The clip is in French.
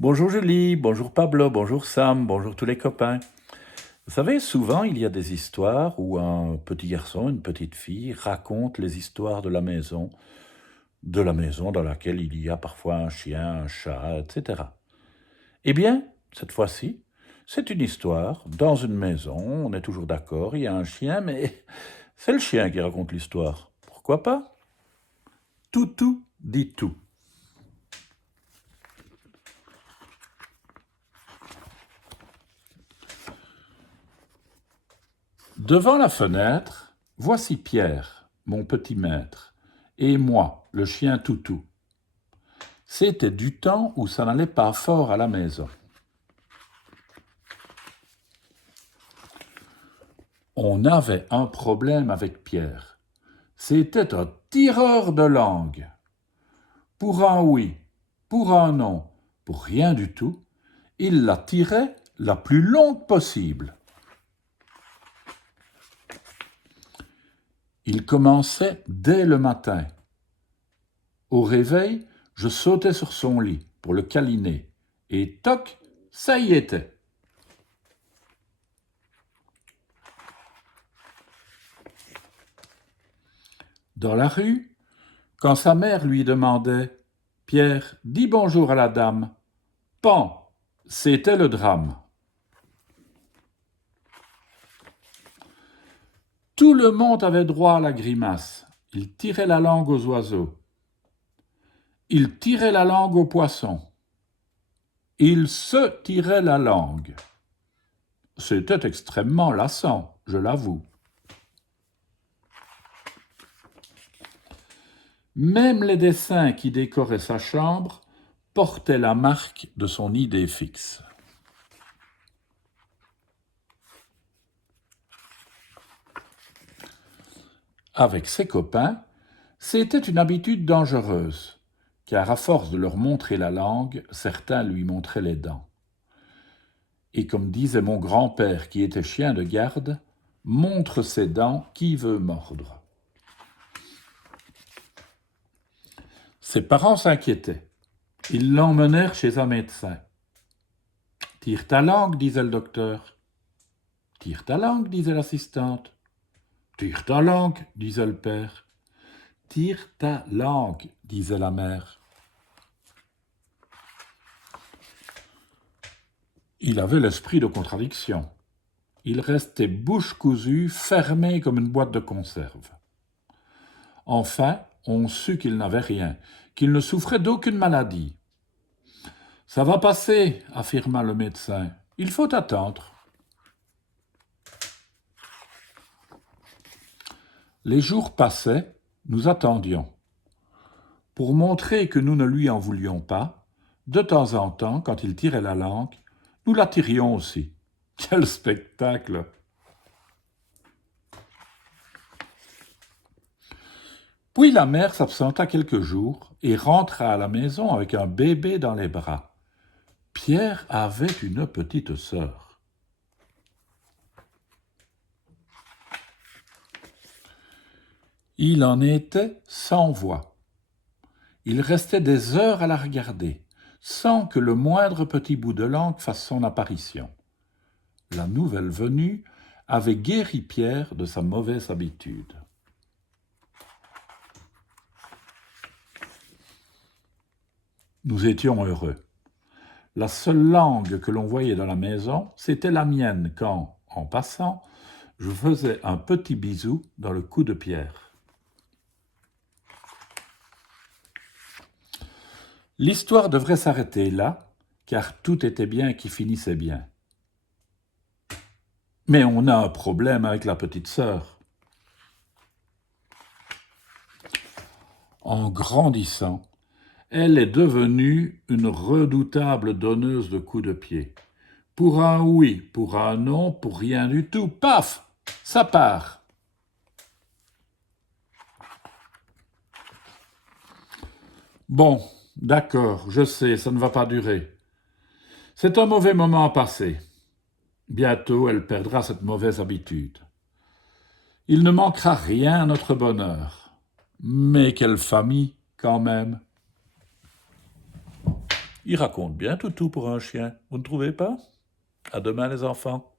Bonjour Julie, bonjour Pablo, bonjour Sam, bonjour tous les copains. Vous savez, souvent il y a des histoires où un petit garçon, une petite fille racontent les histoires de la maison dans laquelle il y a parfois un chien, un chat, etc. Eh bien, cette fois-ci, c'est une histoire dans une maison, on est toujours d'accord, il y a un chien, mais c'est le chien qui raconte l'histoire. Pourquoi pas? Toutou dit tout. Devant la fenêtre, voici Pierre, mon petit maître, et moi, le chien Toutou. C'était du temps où ça n'allait pas fort à la maison. On avait un problème avec Pierre. C'était un tireur de langue. Pour un oui, pour un non, pour rien du tout, il la tirait la plus longue possible. Il commençait dès le matin. Au réveil, je sautais sur son lit pour le câliner, et toc, ça y était. Dans la rue, quand sa mère lui demandait « Pierre, dis bonjour à la dame », pan, c'était le drame. Tout le monde avait droit à la grimace. Il tirait la langue aux oiseaux. Il tirait la langue aux poissons. Il se tirait la langue. C'était extrêmement lassant, je l'avoue. Même les dessins qui décoraient sa chambre portaient la marque de son idée fixe. Avec ses copains, c'était une habitude dangereuse, car à force de leur montrer la langue, certains lui montraient les dents. Et comme disait mon grand-père qui était chien de garde, montre ses dents qui veut mordre. Ses parents s'inquiétaient. Ils l'emmenèrent chez un médecin. « Tire ta langue, disait le docteur. »« Tire ta langue, disait l'assistante. »« Tire ta langue, disait le père. »« Tire ta langue, disait la mère. » Il avait l'esprit de contradiction. Il restait bouche cousue, fermé comme une boîte de conserve. Enfin, on sut qu'il n'avait rien, qu'il ne souffrait d'aucune maladie. « Ça va passer, affirma le médecin. Il faut attendre. » Les jours passaient, nous attendions. Pour montrer que nous ne lui en voulions pas, de temps en temps, quand il tirait la langue, nous la tirions aussi. Quel spectacle! Puis la mère s'absenta quelques jours et rentra à la maison avec un bébé dans les bras. Pierre avait une petite sœur. Il en était sans voix. Il restait des heures à la regarder, sans que le moindre petit bout de langue fasse son apparition. La nouvelle venue avait guéri Pierre de sa mauvaise habitude. Nous étions heureux. La seule langue que l'on voyait dans la maison, c'était la mienne quand, en passant, je faisais un petit bisou dans le cou de Pierre. L'histoire devrait s'arrêter là, car tout était bien qui finissait bien. Mais on a un problème avec la petite sœur. En grandissant, elle est devenue une redoutable donneuse de coups de pied. Pour un oui, pour un non, pour rien du tout, paf, ça part. Bon, d'accord, je sais, ça ne va pas durer. C'est un mauvais moment à passer. Bientôt, elle perdra cette mauvaise habitude. Il ne manquera rien à notre bonheur. Mais quelle famille, quand même! Il raconte bien Toutou pour un chien, vous ne trouvez pas? À demain les enfants.